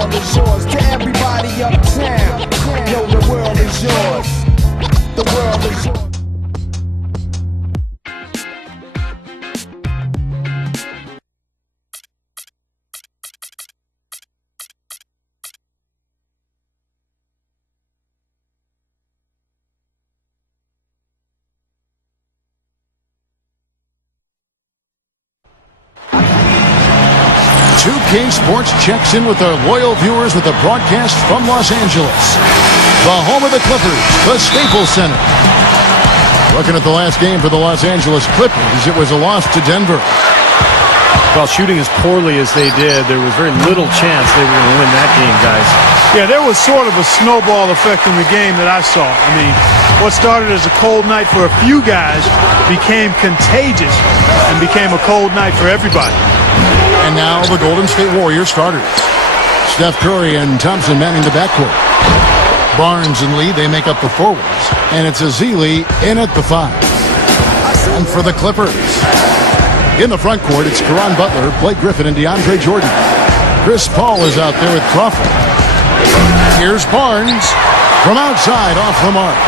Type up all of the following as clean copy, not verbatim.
world is yours. To everybody uptown, yo, the world is yours. The world is yours. King Sports checks in with our loyal viewers with a broadcast from Los Angeles, the home of the Clippers, the Staples Center. Looking at the last game for the Los Angeles Clippers, it was a loss to Denver. While shooting as poorly as they did, there was very little chance they were going to win that game, guys. Yeah, there was sort of a snowball effect in the game that I saw. I mean, what started as a cold night for a few guys became contagious and became a cold night for everybody. And now the Golden State Warriors starters. Steph Curry and Thompson manning the backcourt. Barnes and Lee, they make up the forwards. And it's Azili in at the 5. And for the Clippers, in the front court, it's Caron Butler, Blake Griffin, and DeAndre Jordan. Chris Paul is out there with Crawford. Here's Barnes from outside off the mark.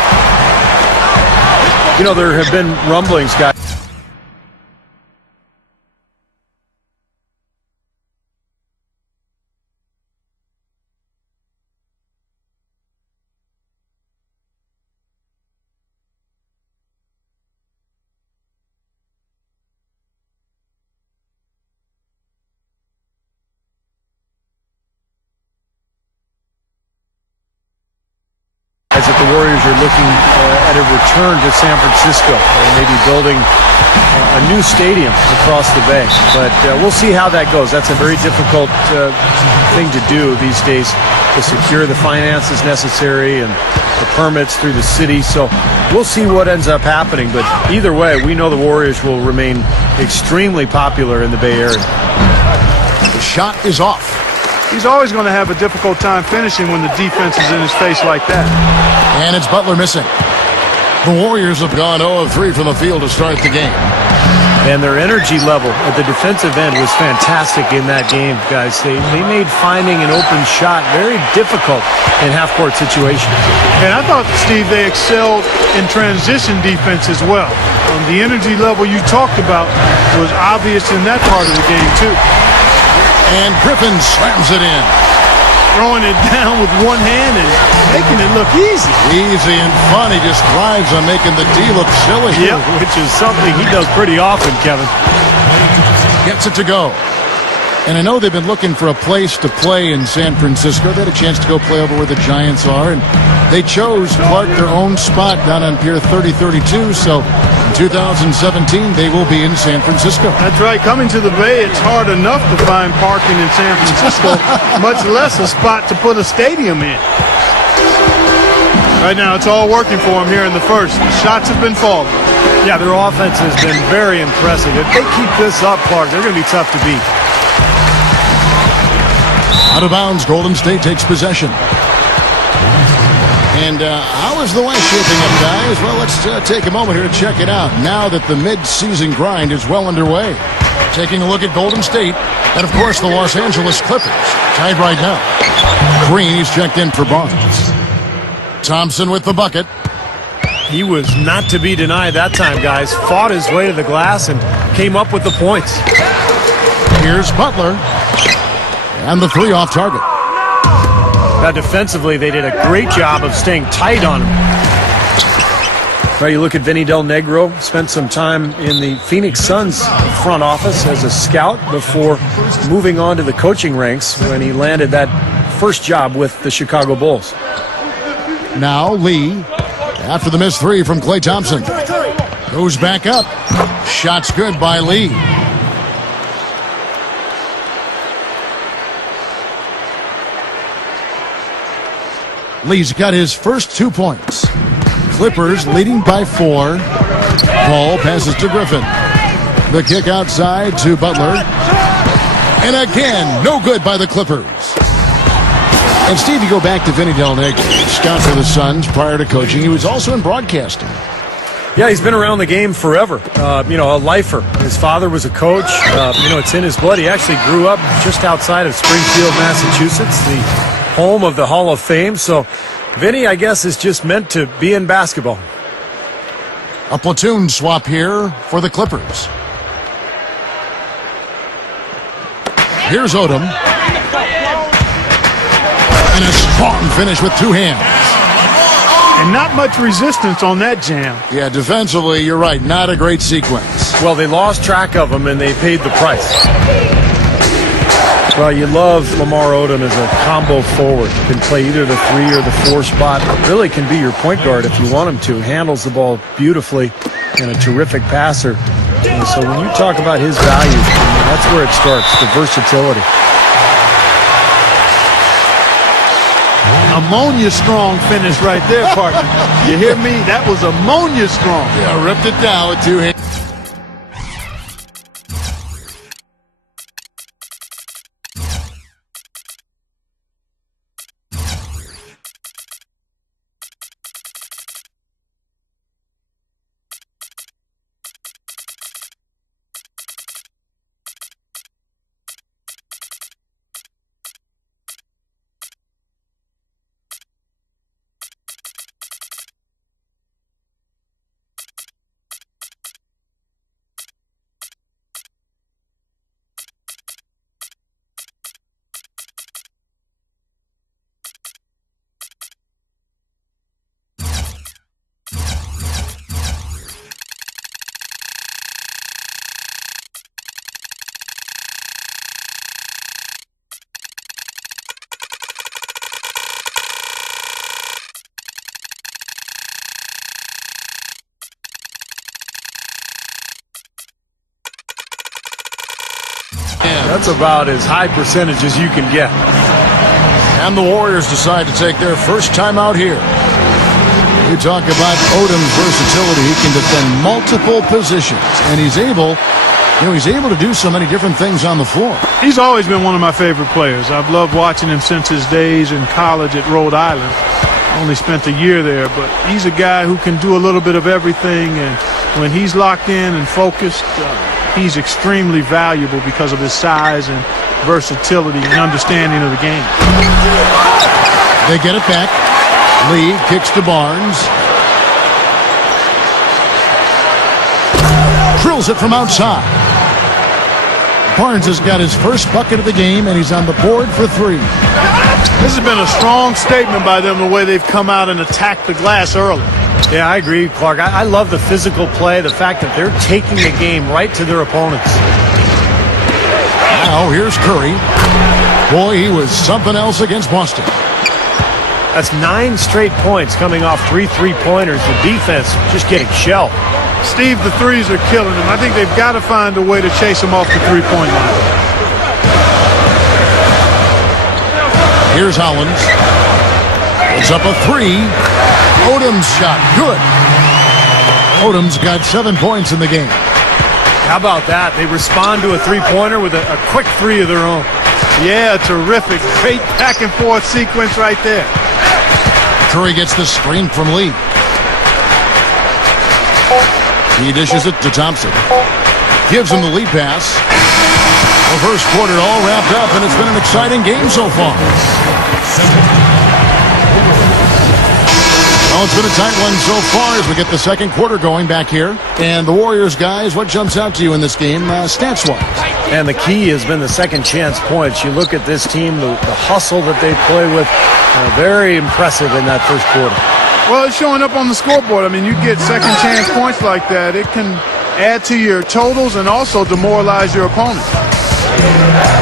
You know, there have been rumblings, guys. That the Warriors are looking at a return to San Francisco and maybe building a new stadium across the bay. But we'll see how that goes. That's a very difficult thing to do these days, to secure the finances necessary and the permits through the city. So we'll see what ends up happening. But either way, we know the Warriors will remain extremely popular in the Bay Area. The shot is off. He's always going to have a difficult time finishing when the defense is in his face like that. And it's Butler missing. The Warriors have gone 0 of 3 from the field to start the game. And their energy level at the defensive end was fantastic in that game, guys. They made finding an open shot very difficult in half-court situations. And I thought, Steve, they excelled in transition defense as well. The energy level you talked about was obvious in that part of the game, too. And Griffin slams it in. Throwing it down with one hand and making it look easy. Easy and fun. He just thrives on making the D look silly. Yep, which is something he does pretty often, Kevin. Gets it to go. And I know they've been looking for a place to play in San Francisco. They had a chance to go play over where the Giants are, and they chose Clark their own spot down on Pier 3032. So in 2017, they will be in San Francisco. That's right. Coming to the Bay, it's hard enough to find parking in San Francisco, much less a spot to put a stadium in. Right now, it's all working for them here in the first. The shots have been falling. Yeah, their offense has been very impressive. If they keep this up, Clark, they're going to be tough to beat. Out of bounds, Golden State takes possession. And how is the West shaping up, guys? Well, let's take a moment here to check it out. Now that the mid-season grind is well underway. Taking a look at Golden State and, of course, the Los Angeles Clippers. Tied right now. Green, he's checked in for Barnes. Thompson with the bucket. He was not to be denied that time, guys. Fought his way to the glass and came up with the points. Here's Butler. And the 3 off target. Now, defensively, they did a great job of staying tight on him. Now, you look at Vinny Del Negro, spent some time in the Phoenix Suns front office as a scout before moving on to the coaching ranks when he landed that first job with the Chicago Bulls. Now Lee, after the missed 3 from Klay Thompson. Goes back up. Shot's good by Lee. Lee's got his first 2 points. Clippers leading by 4. Ball passes to Griffin. The kick outside to Butler. And again, no good by the Clippers. And Steve, you go back to Vinny Del Negro, scout for the Suns prior to coaching. He was also in broadcasting. Yeah, he's been around the game forever. A lifer. His father was a coach. It's in his blood. He actually grew up just outside of Springfield, Massachusetts, the home of the Hall of Fame. So Vinny, I guess, is just meant to be in basketball. A platoon swap here for the Clippers. Here's Odom. And a strong finish with two hands. And not much resistance on that jam. Yeah, defensively, you're right. Not a great sequence. Well, they lost track of him, and they paid the price. Well, you love Lamar Odom as a combo forward. Can play either the 3 or the 4 spot. Really can be your point guard if you want him to. Handles the ball beautifully and a terrific passer. And so when you talk about his value, that's where it starts, the versatility. Ammonia strong finish right there, partner. You hear me? That was ammonia strong. Yeah, ripped it down with two hands. That's about as high percentage as you can get. And the Warriors decide to take their first time out here. You talk about Odom's versatility. He can defend multiple positions, and he's able to do so many different things on the floor. He's always been one of my favorite players. I've loved watching him since his days in college at Rhode Island. Only spent a year there, but he's a guy who can do a little bit of everything, and when he's locked in and focused, he's extremely valuable because of his size and versatility and understanding of the game. They get it back. Lee kicks to Barnes. Drills it from outside. Barnes has got his first bucket of the game, and he's on the board for 3. This has been a strong statement by them, the way they've come out and attacked the glass early. Yeah, I agree, Clark. I love the physical play, the fact that they're taking the game right to their opponents. Now here's Curry. Boy, he was something else against Boston. That's 9 straight points coming off 3 3-pointers. The defense just getting shelled. Steve, the threes are killing him. I think they've got to find a way to chase him off the three-point line. Here's Hollins. It's up a 3. Odom's shot. Good. Odom's got 7 points in the game. How about that? They respond to a three-pointer with a quick 3 of their own. Yeah, terrific. Great back-and-forth sequence right there. Curry gets the screen from Lee. He dishes it to Thompson. Gives him the lead pass. The first quarter all wrapped up, and it's been an exciting game so far. Well, it's been a tight one so far as we get the second quarter going back here. And the Warriors, guys, what jumps out to you in this game, stats-wise? And the key has been the second chance points. You look at this team, the hustle that they play with, very impressive in that first quarter. Well, it's showing up on the scoreboard. I mean, you get second chance points like that, it can add to your totals and also demoralize your opponent.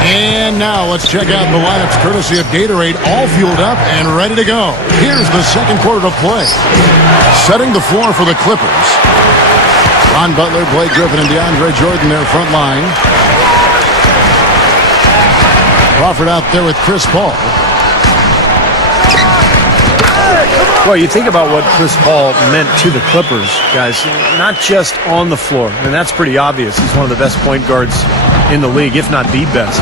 And now let's check out the lineups courtesy of Gatorade, all fueled up and ready to go. Here's the second quarter to play. Setting the floor for the Clippers. Ron Butler, Blake Griffin, and DeAndre Jordan, their front line. Crawford out there with Chris Paul. Well, you think about what Chris Paul meant to the Clippers, guys, not just on the floor, and that's pretty obvious. He's one of the best point guards in the league, if not the best.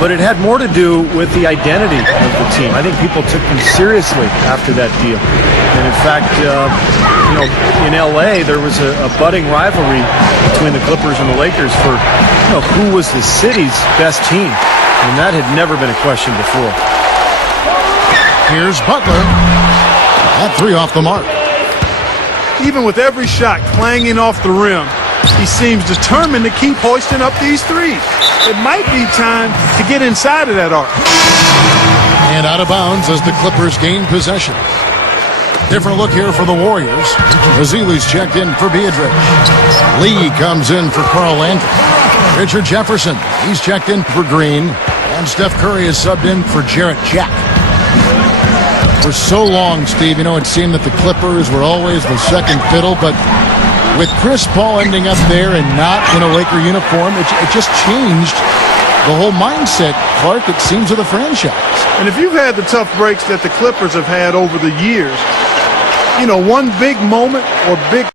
But it had more to do with the identity of the team. I think people took them seriously after that deal. And in fact, in LA, there was a budding rivalry between the Clippers and the Lakers for who was the city's best team. And that had never been a question before. Here's Butler. That three off the mark. Even with every shot clanging off the rim, he seems determined to keep hoisting up these threes. It might be time to get inside of that arc. And out of bounds as the Clippers gain possession. Different look here for the Warriors. Ezeli's checked in for Beatrice. Lee comes in for Carl Landry. Richard Jefferson, he's checked in for Green. And Steph Curry is subbed in for Jarrett Jack. For so long, Steve, it seemed that the Clippers were always the second fiddle, but with Chris Paul ending up there and not in a Laker uniform, it just changed the whole mindset, Clark, it seems, of the franchise. And if you've had the tough breaks that the Clippers have had over the years, one big moment or big